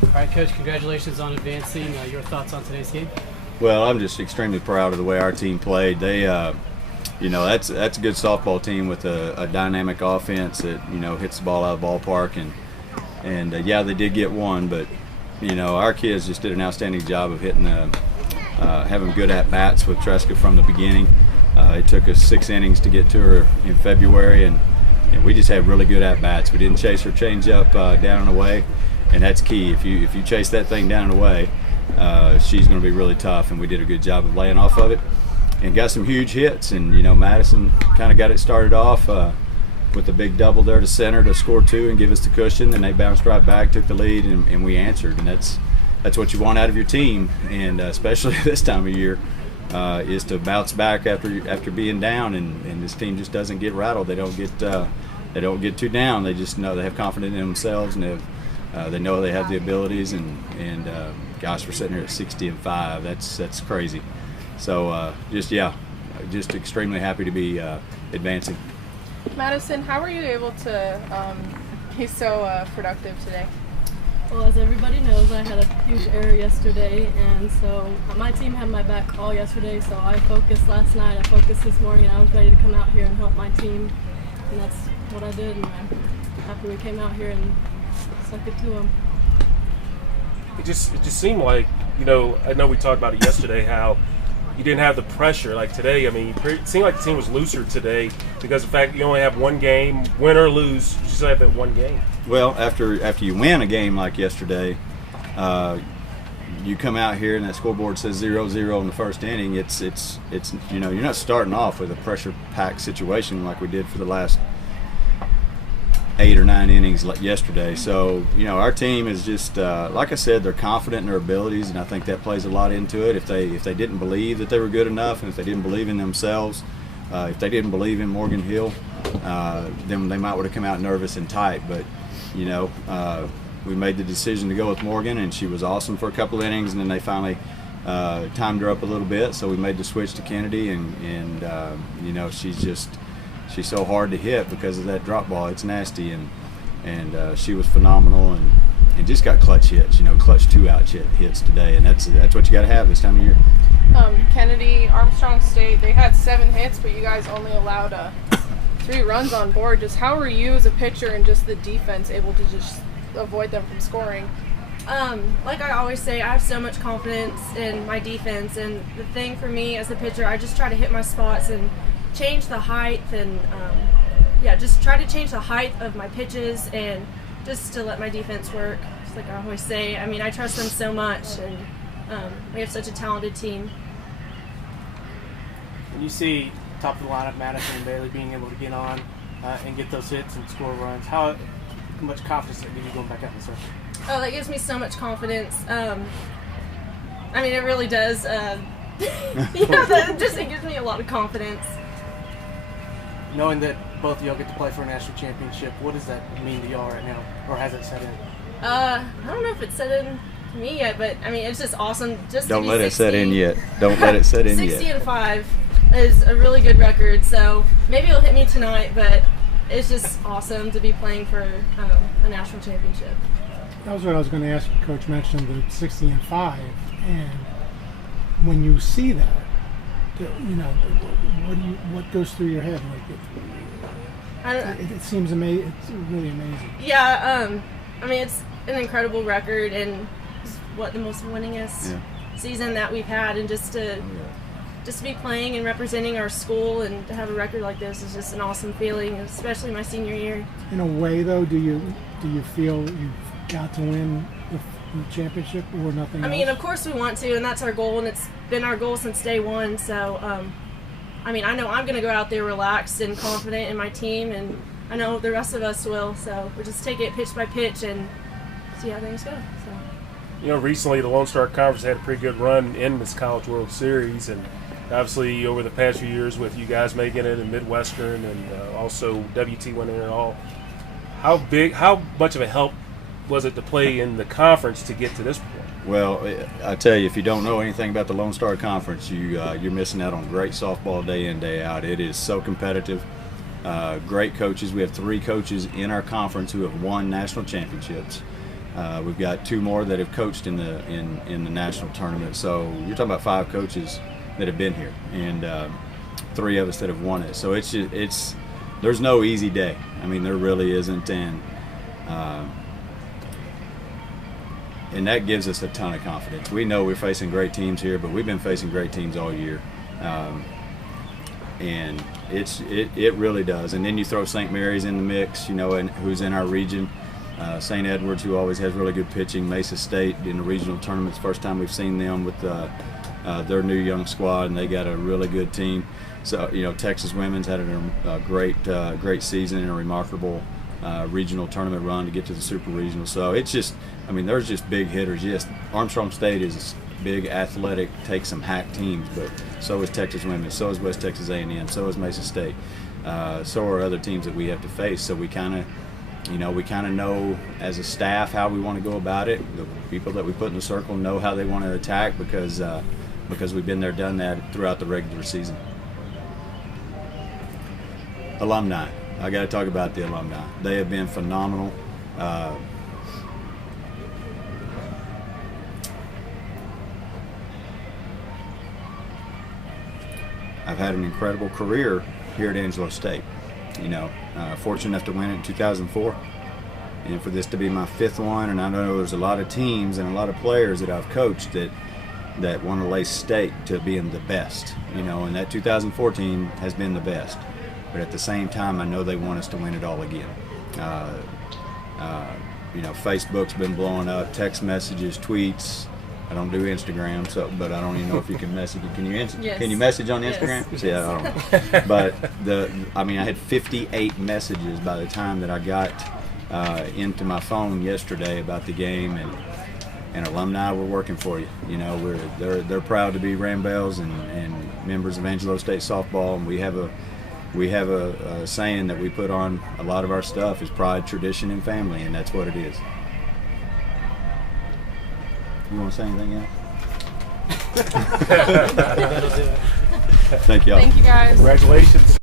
All right, Coach, congratulations on advancing. Your thoughts on today's game? Well, I'm just extremely proud of the way our team played. They, that's a good softball team with a dynamic offense that hits the ball out of the ballpark, and yeah, they did get one, but our kids just did an outstanding job of hitting having good at bats with Tresca from the beginning. It took us 6 innings to get to her in February, and we just had really good at bats. We didn't chase her change up down and away, and that's key. If you chase that thing down and away, she's going to be really tough, and we did a good job of laying off of it and got some huge hits. And Madison kind of got it started off with the big double there to center to score 2 and give us the cushion, and they bounced right back, took the lead, and we answered. And that's what you want out of your team, and especially this time of year, is to bounce back after being down. And this team just doesn't get rattled. They don't get too down. They just know they have confidence in themselves, and they know they have the abilities. And gosh, we're sitting here at 60-5. That's crazy. So just extremely happy to be advancing. Madison, how were you able to be so productive today? Well, as everybody knows, I had a huge error yesterday, and so my team had my back all yesterday, so I focused last night, I focused this morning, and I was ready to come out here and help my team, and that's what I did, and I'm happy we came out here and stuck it to them. It just seemed like, I know we talked about it yesterday, how you didn't have the pressure like today. I mean, it seemed like the team was looser today because of the fact that you only have one game, win or lose, you just have that one game. Well, after you win a game like yesterday, you come out here and that scoreboard says 0-0 in the first inning. It's you're not starting off with a pressure-packed situation like we did for the last 8 or 9 innings yesterday. So our team is just like I said, they're confident in their abilities, and I think that plays a lot into it. If they didn't believe that they were good enough, and if they didn't believe in themselves, if they didn't believe in Morgan Hill, then they might would have come out nervous and tight. But we made the decision to go with Morgan, and she was awesome for a couple innings, and then they finally timed her up a little bit, so we made the switch to Kennedy, and she's so hard to hit because of that drop ball. It's nasty, and she was phenomenal, and just got clutch hits, clutch 2-out hits today, and that's what you got to have this time of year. Kennedy, Armstrong State, they had 7 hits, but you guys only allowed 3 runs on board. Just how were you as a pitcher and just the defense able to just avoid them from scoring? Like I always say, I have so much confidence in my defense, and the thing for me as a pitcher, I just try to hit my spots and change the height, and just try to change the height of my pitches, and just to let my defense work. Just like I always say, I mean, I trust them so much, and we have such a talented team. When you see top of the lineup Madison and Bailey being able to get on and get those hits and score runs, how much confidence that gives you going back out in the circle? Oh, that gives me so much confidence. I mean, it really does. It gives me a lot of confidence. Knowing that both of y'all get to play for a national championship, what does that mean to y'all right now, or has it set in? I don't know if it's set in to me yet, but I mean, it's just awesome. Don't let it set in yet. Don't let it set in yet. 60-5 is a really good record, so maybe it'll hit me tonight, but it's just awesome to be playing for a national championship. That was what I was going to ask you. Coach mentioned the 60-5, and when you see that, what goes through your head? It seems amazing. It's really amazing. Yeah, I mean, it's an incredible record, and it's the most winningest season that we've had, and just to be playing and representing our school and to have a record like this is just an awesome feeling, especially my senior year. In a way, though, do you feel you've got to win the championship or nothing else? I mean, of course we want to, and that's our goal, and it's been our goal since day one. So, I mean, I know I'm going to go out there relaxed and confident in my team, and I know the rest of us will. So we'll just take it pitch by pitch and see how things go. So. Recently the Lone Star Conference had a pretty good run in this College World Series, and obviously over the past few years with you guys making it in Midwestern and also WT winning it all, how much of a help was it to play in the conference to get to this point? Well, I tell you, if you don't know anything about the Lone Star Conference, you're missing out on great softball day in, day out. It is so competitive. Great coaches. We have 3 coaches in our conference who have won national championships. We've got 2 more that have coached in the national tournament. So you're talking about 5 coaches that have been here, and 3 of us that have won it. So it's there's no easy day. I mean, there really isn't, and that gives us a ton of confidence. We know we're facing great teams here, but we've been facing great teams all year, and it really does. And then you throw St. Mary's in the mix, and who's in our region. St. Edwards, who always has really good pitching. Mesa State in the regional tournaments. First time we've seen them with their new young squad, and they got a really good team. So Texas women's had a great season and a remarkable regional tournament run to get to the super regional. So it's just, there's just big hitters. Yes, Armstrong State is big, athletic, takes some hack teams, but so is Texas women, so is West Texas A&M, so is Mesa State, so are other teams that we have to face. So we kind of know as a staff how we want to go about it. The people that we put in the circle know how they want to attack because we've been there, done that throughout the regular season. Alumni. I got to talk about the alumni. They have been phenomenal. I've had an incredible career here at Angelo State. Fortunate enough to win it in 2004, and for this to be my 5th one. And I know there's a lot of teams and a lot of players that I've coached that want to lay stake to being the best. And that 2014 has been the best. But at the same time, I know they want us to win it all again. Facebook's been blowing up, text messages, tweets. I don't do Instagram, but I don't even know if you can message. Can you Yes. Can you message on Instagram? Yes. Yeah, I don't know. But I had 58 messages by the time that I got into my phone yesterday about the game, and alumni were working for you. They're proud to be Rambells and members of Angelo State softball, and we have a saying that we put on a lot of our stuff is pride, tradition, and family, and that's what it is. You want to say anything else? That'll do it. Thank y'all. Thank you guys. Congratulations.